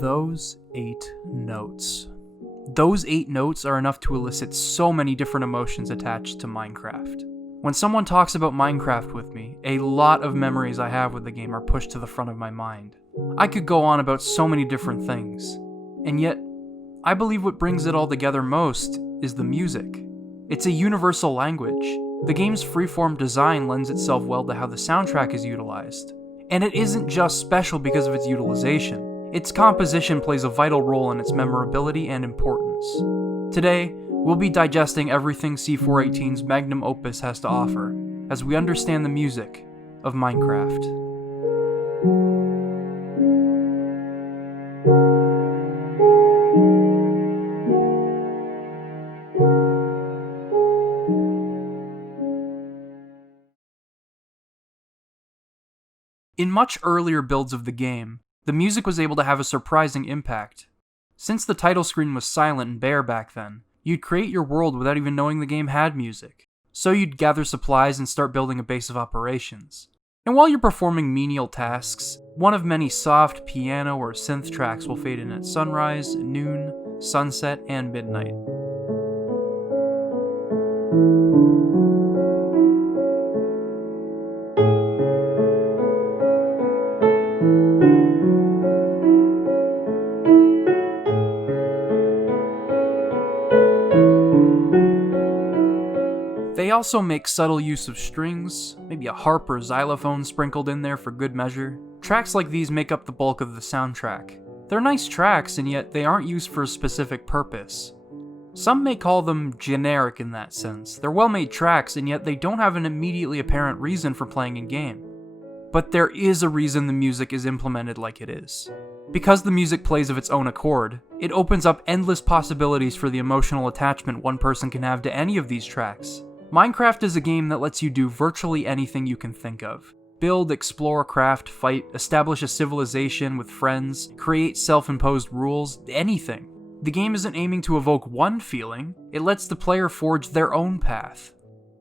Those 8 notes. Those 8 notes are enough to elicit so many different emotions attached to Minecraft. When someone talks about Minecraft with me, a lot of memories I have with the game are pushed to the front of my mind. I could go on about so many different things, and yet, I believe what brings it all together most is the music. It's a universal language. The game's freeform design lends itself well to how the soundtrack is utilized. And it isn't just special because of its utilization. Its composition plays a vital role in its memorability and importance. Today, we'll be digesting everything C418's magnum opus has to offer, as we understand the music of Minecraft. In much earlier builds of the game, the music was able to have a surprising impact. Since the title screen was silent and bare back then, you'd create your world without even knowing the game had music. So you'd gather supplies and start building a base of operations. And while you're performing menial tasks, one of many soft piano or synth tracks will fade in at sunrise, noon, sunset, and midnight. They also make subtle use of strings, maybe a harp or xylophone sprinkled in there for good measure. Tracks like these make up the bulk of the soundtrack. They're nice tracks, and yet they aren't used for a specific purpose. Some may call them generic in that sense. They're well-made tracks, and yet they don't have an immediately apparent reason for playing in-game. But there is a reason the music is implemented like it is. Because the music plays of its own accord, it opens up endless possibilities for the emotional attachment one person can have to any of these tracks. Minecraft is a game that lets you do virtually anything you can think of. Build, explore, craft, fight, establish a civilization with friends, create self-imposed rules, anything. The game isn't aiming to evoke one feeling, it lets the player forge their own path.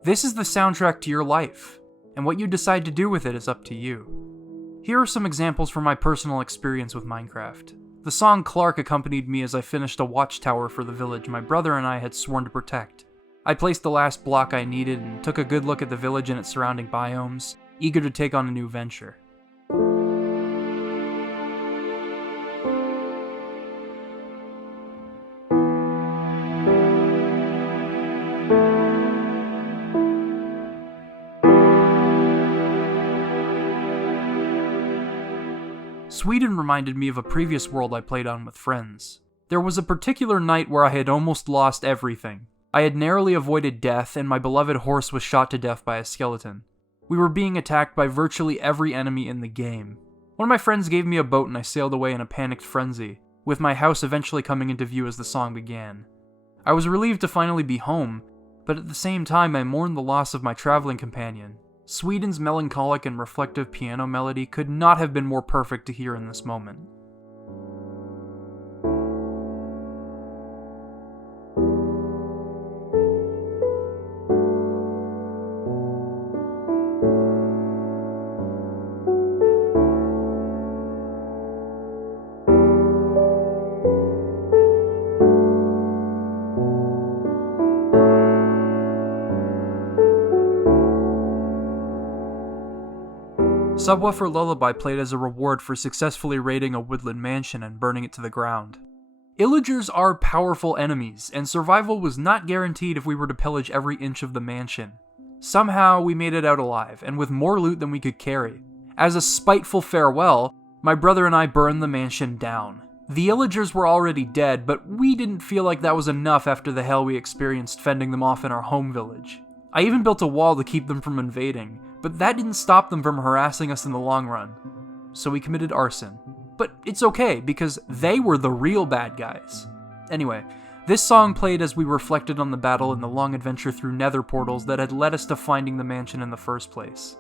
This is the soundtrack to your life, and what you decide to do with it is up to you. Here are some examples from my personal experience with Minecraft. The song Clark accompanied me as I finished a watchtower for the village my brother and I had sworn to protect. I placed the last block I needed and took a good look at the village and its surrounding biomes, eager to take on a new venture. Sweden reminded me of a previous world I played on with friends. There was a particular night where I had almost lost everything. I had narrowly avoided death, and my beloved horse was shot to death by a skeleton. We were being attacked by virtually every enemy in the game. One of my friends gave me a boat and I sailed away in a panicked frenzy, with my house eventually coming into view as the song began. I was relieved to finally be home, but at the same time I mourned the loss of my traveling companion. Sweden's melancholic and reflective piano melody could not have been more perfect to hear in this moment. Subwoofer Lullaby played as a reward for successfully raiding a woodland mansion and burning it to the ground. Illagers are powerful enemies, and survival was not guaranteed if we were to pillage every inch of the mansion. Somehow, we made it out alive, and with more loot than we could carry. As a spiteful farewell, my brother and I burned the mansion down. The Illagers were already dead, but we didn't feel like that was enough after the hell we experienced fending them off in our home village. I even built a wall to keep them from invading, but that didn't stop them from harassing us in the long run. So we committed arson. But it's okay, because they were the real bad guys. Anyway, this song played as we reflected on the battle and the long adventure through nether portals that had led us to finding the mansion in the first place.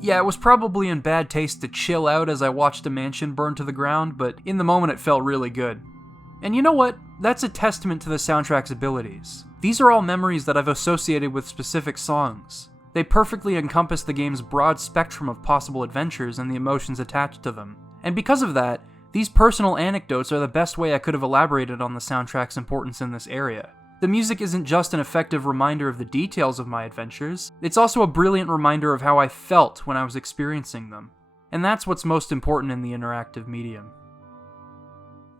Yeah, it was probably in bad taste to chill out as I watched a mansion burn to the ground, but in the moment it felt really good. And you know what? That's a testament to the soundtrack's abilities. These are all memories that I've associated with specific songs. They perfectly encompass the game's broad spectrum of possible adventures and the emotions attached to them. And because of that, these personal anecdotes are the best way I could have elaborated on the soundtrack's importance in this area. The music isn't just an effective reminder of the details of my adventures, it's also a brilliant reminder of how I felt when I was experiencing them. And that's what's most important in the interactive medium.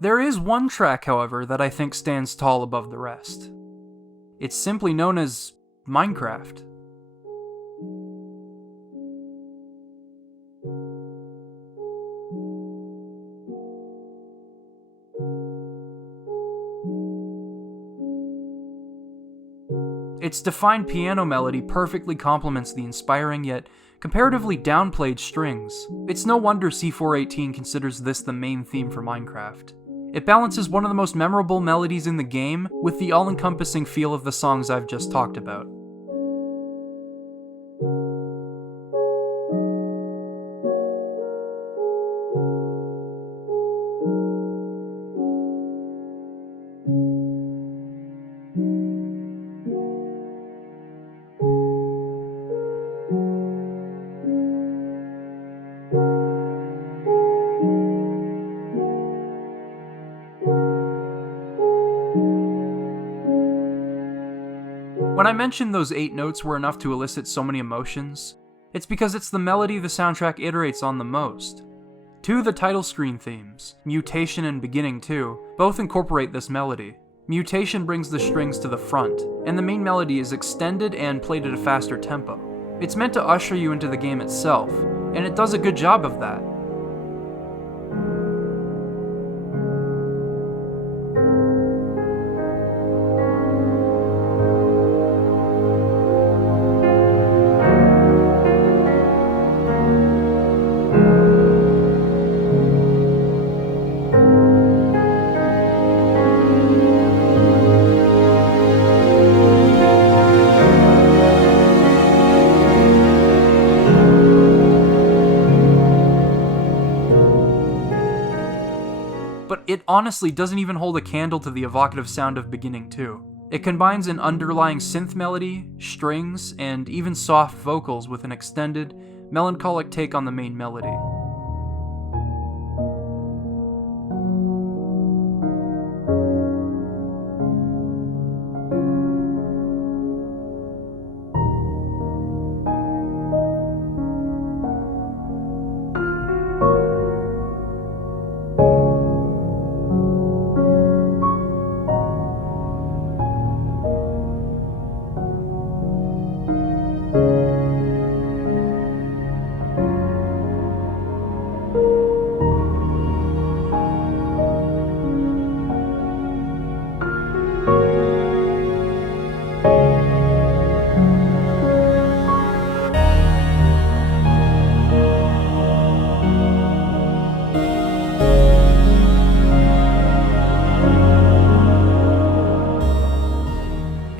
There is one track, however, that I think stands tall above the rest. It's simply known as Minecraft. Its defined piano melody perfectly complements the inspiring yet comparatively downplayed strings. It's no wonder C418 considers this the main theme for Minecraft. It balances one of the most memorable melodies in the game with the all-encompassing feel of the songs I've just talked about. When I mentioned those 8 notes were enough to elicit so many emotions, it's because it's the melody the soundtrack iterates on the most. 2 of the title screen themes, Mutation and Beginning 2, both incorporate this melody. Mutation brings the strings to the front, and the main melody is extended and played at a faster tempo. It's meant to usher you into the game itself, and it does a good job of that. But it honestly doesn't even hold a candle to the evocative sound of Beginning 2. It combines an underlying synth melody, strings, and even soft vocals with an extended, melancholic take on the main melody.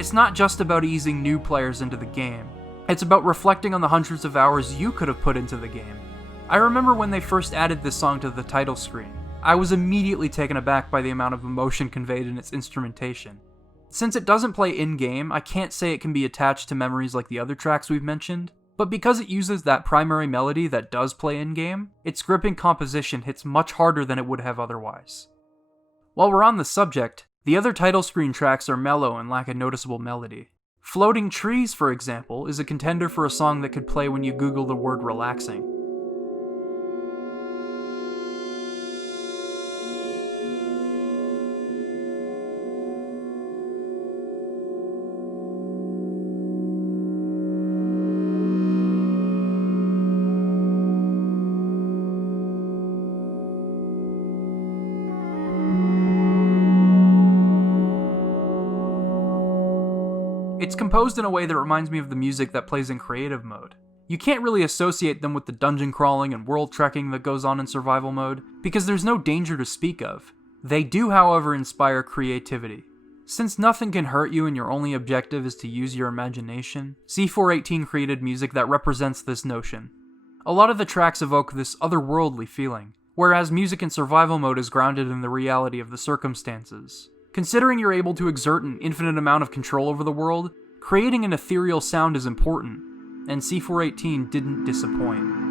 It's not just about easing new players into the game, it's about reflecting on the hundreds of hours you could have put into the game. I remember when they first added this song to the title screen. I was immediately taken aback by the amount of emotion conveyed in its instrumentation. Since it doesn't play in-game, I can't say it can be attached to memories like the other tracks we've mentioned, but because it uses that primary melody that does play in-game, its gripping composition hits much harder than it would have otherwise. While we're on the subject, the other title screen tracks are mellow and lack a noticeable melody. Floating Trees, for example, is a contender for a song that could play when you Google the word relaxing. It's composed in a way that reminds me of the music that plays in creative mode. You can't really associate them with the dungeon crawling and world trekking that goes on in survival mode, because there's no danger to speak of. They do, however, inspire creativity. Since nothing can hurt you and your only objective is to use your imagination, C418 created music that represents this notion. A lot of the tracks evoke this otherworldly feeling, whereas music in survival mode is grounded in the reality of the circumstances. Considering you're able to exert an infinite amount of control over the world, creating an ethereal sound is important, and C418 didn't disappoint.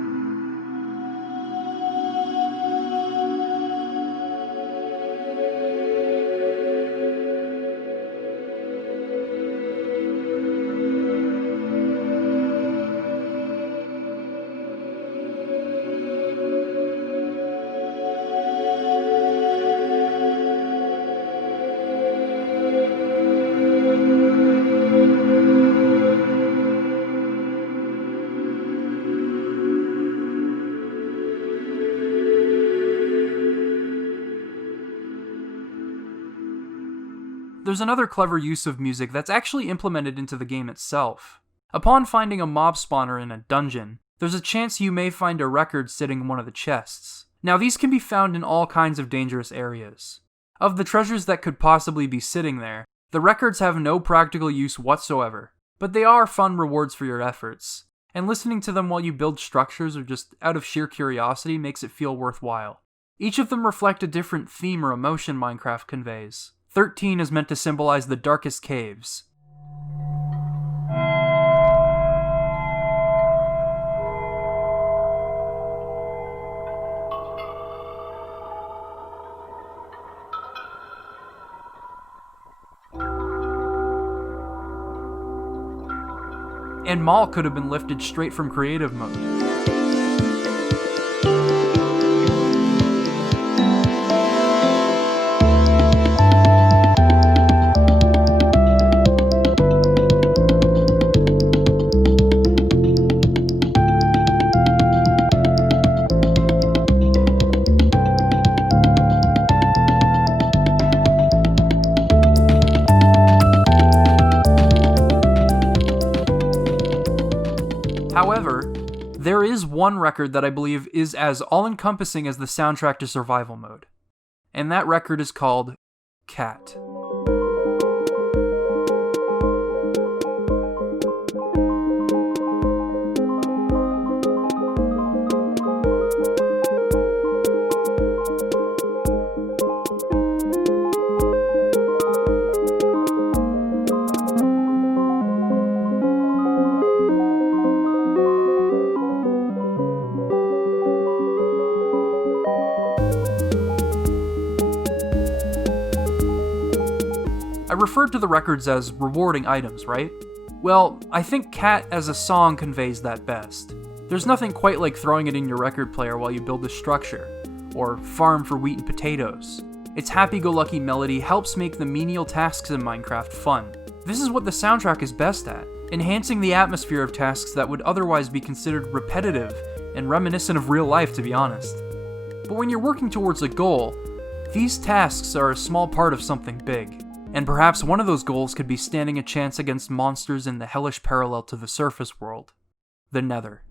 There's another clever use of music that's actually implemented into the game itself. Upon finding a mob spawner in a dungeon, there's a chance you may find a record sitting in one of the chests. Now these can be found in all kinds of dangerous areas. Of the treasures that could possibly be sitting there, the records have no practical use whatsoever, but they are fun rewards for your efforts, and listening to them while you build structures or just out of sheer curiosity makes it feel worthwhile. Each of them reflect a different theme or emotion Minecraft conveys. 13 is meant to symbolize the darkest caves. And Maul could have been lifted straight from creative mode. However, there is one record that I believe is as all-encompassing as the soundtrack to survival mode, and that record is called Cat. I referred to the records as rewarding items, right? Well, I think Cat as a song conveys that best. There's nothing quite like throwing it in your record player while you build a structure, or farm for wheat and potatoes. Its happy-go-lucky melody helps make the menial tasks in Minecraft fun. This is what the soundtrack is best at, enhancing the atmosphere of tasks that would otherwise be considered repetitive and reminiscent of real life, to be honest. But when you're working towards a goal, these tasks are a small part of something big. And perhaps one of those goals could be standing a chance against monsters in the hellish parallel to the surface world, the Nether.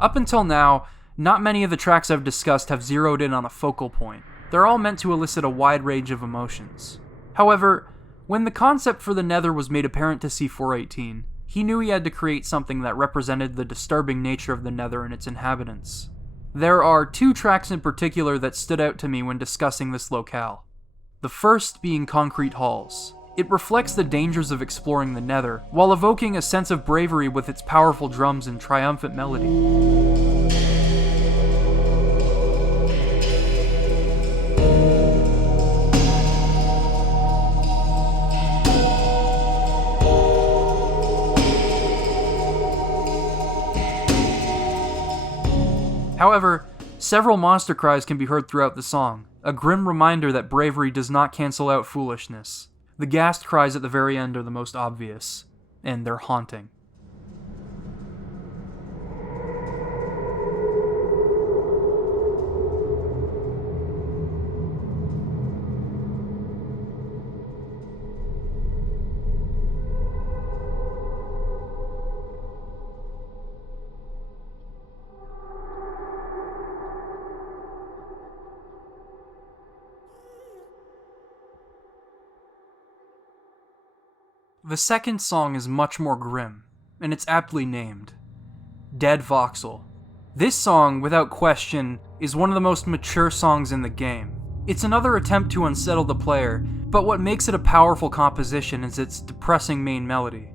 Up until now, not many of the tracks I've discussed have zeroed in on a focal point. They're all meant to elicit a wide range of emotions. However, when the concept for the Nether was made apparent to C418, he knew he had to create something that represented the disturbing nature of the Nether and its inhabitants. There are two tracks in particular that stood out to me when discussing this locale. The first being Concrete Halls. It reflects the dangers of exploring the Nether, while evoking a sense of bravery with its powerful drums and triumphant melody. However, several monster cries can be heard throughout the song, a grim reminder that bravery does not cancel out foolishness. The ghast cries at the very end are the most obvious, and they're haunting. The second song is much more grim, and it's aptly named Deadvoxel. This song, without question, is one of the most mature songs in the game. It's another attempt to unsettle the player, but what makes it a powerful composition is its depressing main melody.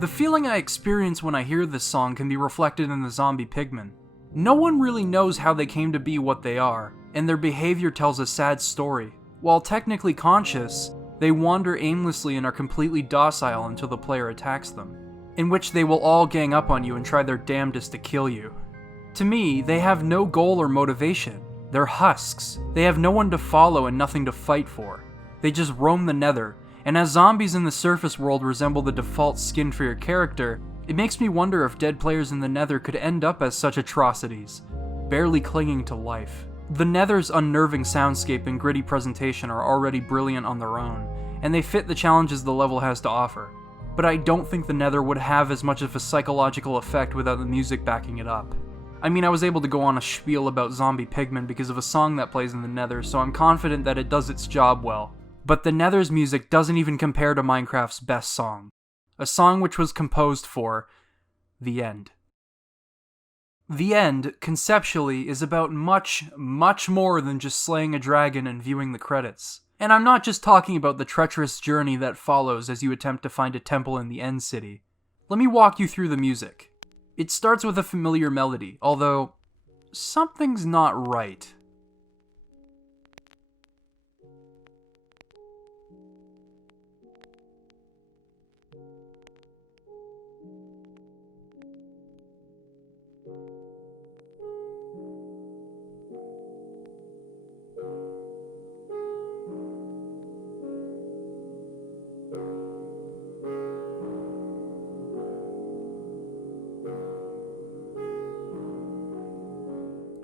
The feeling I experience when I hear this song can be reflected in the zombie pigmen. No one really knows how they came to be what they are, and their behavior tells a sad story. While technically conscious, they wander aimlessly and are completely docile until the player attacks them, in which they will all gang up on you and try their damnedest to kill you. To me, they have no goal or motivation. They're husks. They have no one to follow and nothing to fight for. They just roam the Nether, and as zombies in the surface world resemble the default skin for your character, it makes me wonder if dead players in the Nether could end up as such atrocities, barely clinging to life. The Nether's unnerving soundscape and gritty presentation are already brilliant on their own, and they fit the challenges the level has to offer. But I don't think the Nether would have as much of a psychological effect without the music backing it up. I mean, I was able to go on a spiel about zombie pigmen because of a song that plays in the Nether, so I'm confident that it does its job well. But the Nether's music doesn't even compare to Minecraft's best song. A song which was composed for The End. The End, conceptually, is about much, much more than just slaying a dragon and viewing the credits. And I'm not just talking about the treacherous journey that follows as you attempt to find a temple in the End City. Let me walk you through the music. It starts with a familiar melody, although something's not right.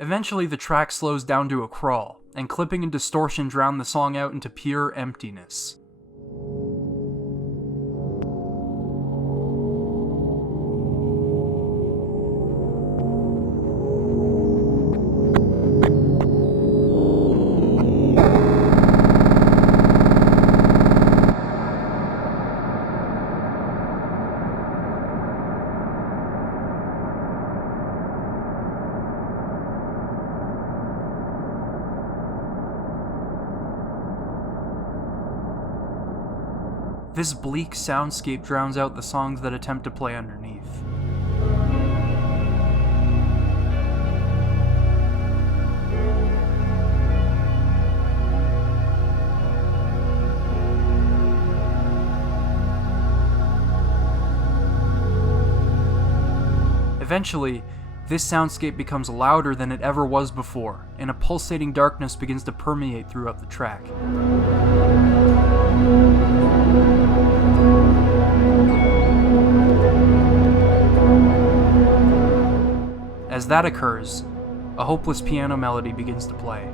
Eventually, the track slows down to a crawl, and clipping and distortion drown the song out into pure emptiness. This bleak soundscape drowns out the songs that attempt to play underneath. Eventually, this soundscape becomes louder than it ever was before, and a pulsating darkness begins to permeate throughout the track. As that occurs, a hopeless piano melody begins to play.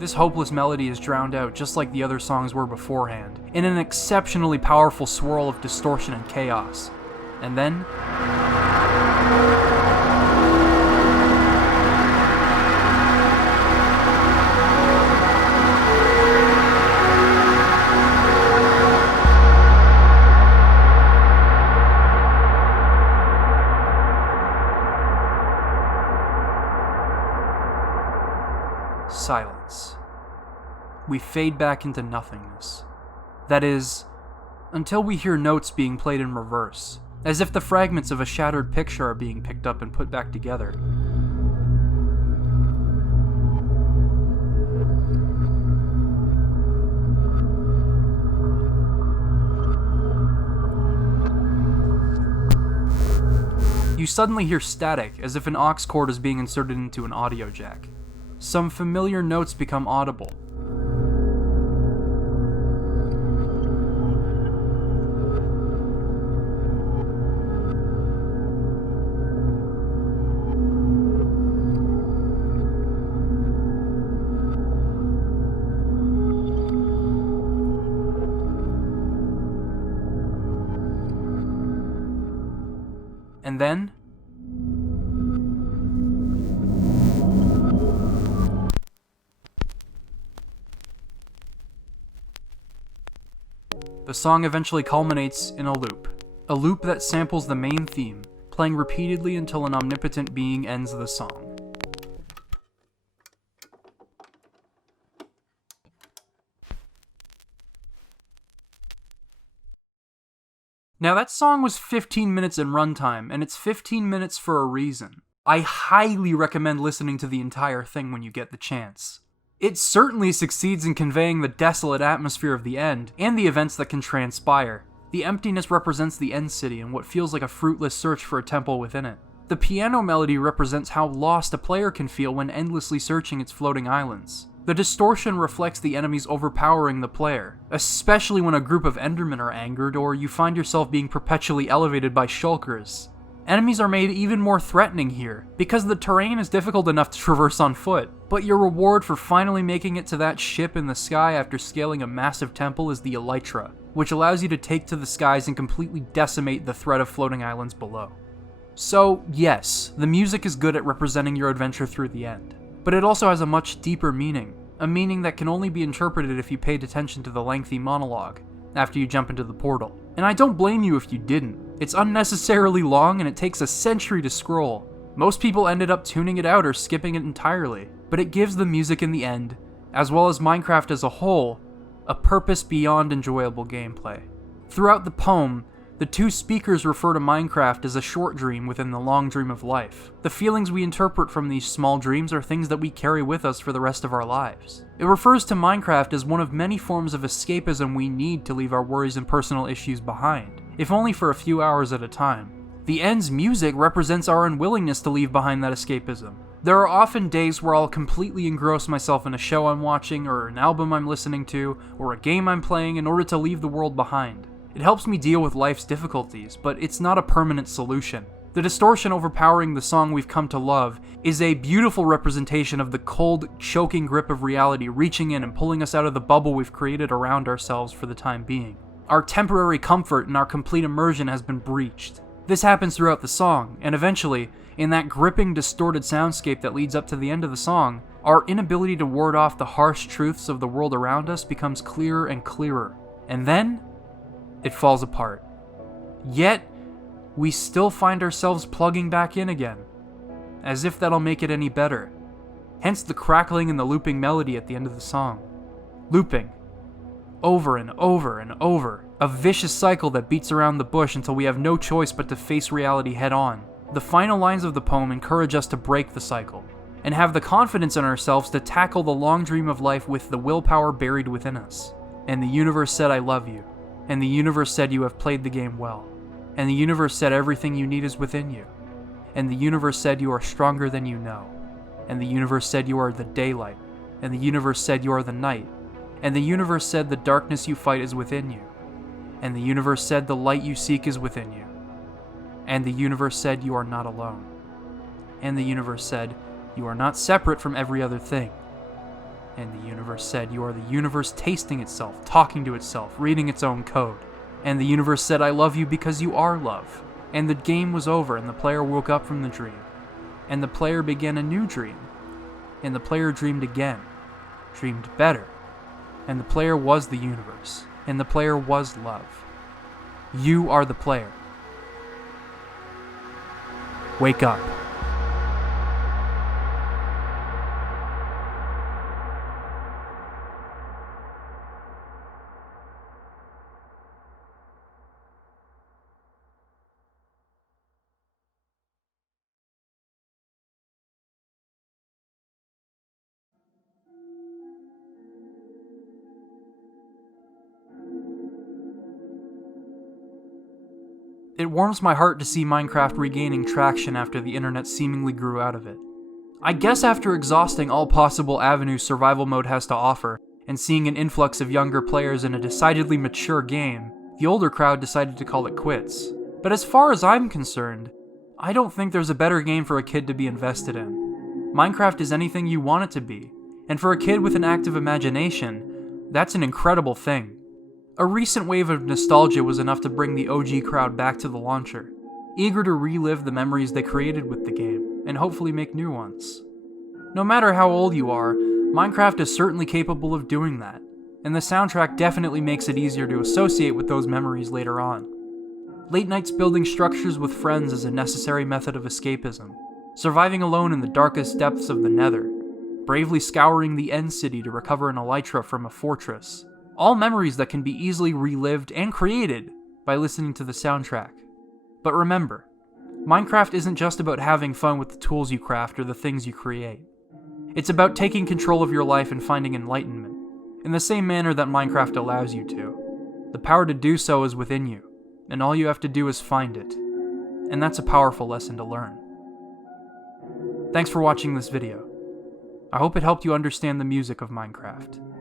This hopeless melody is drowned out just like the other songs were beforehand, in an exceptionally powerful swirl of distortion and chaos. And then silence. We fade back into nothingness. That is, until we hear notes being played in reverse, as if the fragments of a shattered picture are being picked up and put back together. You suddenly hear static, as if an aux cord is being inserted into an audio jack. Some familiar notes become audible. And then, the song eventually culminates in a loop that samples the main theme, playing repeatedly until an omnipotent being ends the song. Now that song was 15 minutes in runtime, and it's 15 minutes for a reason. I highly recommend listening to the entire thing when you get the chance. It certainly succeeds in conveying the desolate atmosphere of the end, and the events that can transpire. The emptiness represents the end city and what feels like a fruitless search for a temple within it. The piano melody represents how lost a player can feel when endlessly searching its floating islands. The distortion reflects the enemies overpowering the player, especially when a group of Endermen are angered or you find yourself being perpetually elevated by shulkers. Enemies are made even more threatening here, because the terrain is difficult enough to traverse on foot, but your reward for finally making it to that ship in the sky after scaling a massive temple is the Elytra, which allows you to take to the skies and completely decimate the threat of floating islands below. So, yes, the music is good at representing your adventure through the end, but it also has a much deeper meaning, a meaning that can only be interpreted if you paid attention to the lengthy monologue after you jump into the portal. And I don't blame you if you didn't. It's unnecessarily long and it takes a century to scroll. Most people ended up tuning it out or skipping it entirely, but it gives the music in the end, as well as Minecraft as a whole, a purpose beyond enjoyable gameplay. Throughout the poem, the two speakers refer to Minecraft as a short dream within the long dream of life. The feelings we interpret from these small dreams are things that we carry with us for the rest of our lives. It refers to Minecraft as one of many forms of escapism we need to leave our worries and personal issues behind, if only for a few hours at a time. The end's music represents our unwillingness to leave behind that escapism. There are often days where I'll completely engross myself in a show I'm watching, or an album I'm listening to, or a game I'm playing in order to leave the world behind. It helps me deal with life's difficulties, but it's not a permanent solution. The distortion overpowering the song we've come to love is a beautiful representation of the cold, choking grip of reality reaching in and pulling us out of the bubble we've created around ourselves for the time being. Our temporary comfort and our complete immersion has been breached. This happens throughout the song, and eventually, in that gripping, distorted soundscape that leads up to the end of the song, our inability to ward off the harsh truths of the world around us becomes clearer and clearer. And then, it falls apart. Yet, we still find ourselves plugging back in again, as if that'll make it any better. Hence the crackling and the looping melody at the end of the song. Looping. Over and over and over. A vicious cycle that beats around the bush until we have no choice but to face reality head on. The final lines of the poem encourage us to break the cycle, and have the confidence in ourselves to tackle the long dream of life with the willpower buried within us. And the universe said, "I love you." And the universe said, "You have played the game well." And the universe said, "Everything you need is within you." And the universe said, "You are stronger than you know." And the universe said, "You are the daylight." And the universe said, "You are the night." And the universe said, "The darkness you fight is within you." And the universe said, "The light you seek is within you." And the universe said, "You are not alone." And the universe said, "You are not separate from every other thing." And the universe said, "You are the universe tasting itself, talking to itself, reading its own code." And the universe said, "I love you because you are love." And the game was over, and the player woke up from the dream. And the player began a new dream. And the player dreamed again, dreamed better. And the player was the universe, and the player was love. You are the player. Wake up. It warms my heart to see Minecraft regaining traction after the internet seemingly grew out of it. I guess after exhausting all possible avenues survival mode has to offer, and seeing an influx of younger players in a decidedly mature game, the older crowd decided to call it quits. But as far as I'm concerned, I don't think there's a better game for a kid to be invested in. Minecraft is anything you want it to be, and for a kid with an active imagination, that's an incredible thing. A recent wave of nostalgia was enough to bring the OG crowd back to the launcher, eager to relive the memories they created with the game, and hopefully make new ones. No matter how old you are, Minecraft is certainly capable of doing that, and the soundtrack definitely makes it easier to associate with those memories later on. Late nights building structures with friends is a necessary method of escapism, surviving alone in the darkest depths of the Nether, bravely scouring the End City to recover an elytra from a fortress, all memories that can be easily relived and created by listening to the soundtrack. But remember, Minecraft isn't just about having fun with the tools you craft or the things you create. It's about taking control of your life and finding enlightenment, in the same manner that Minecraft allows you to. The power to do so is within you, and all you have to do is find it. And that's a powerful lesson to learn. Thanks for watching this video. I hope it helped you understand the music of Minecraft.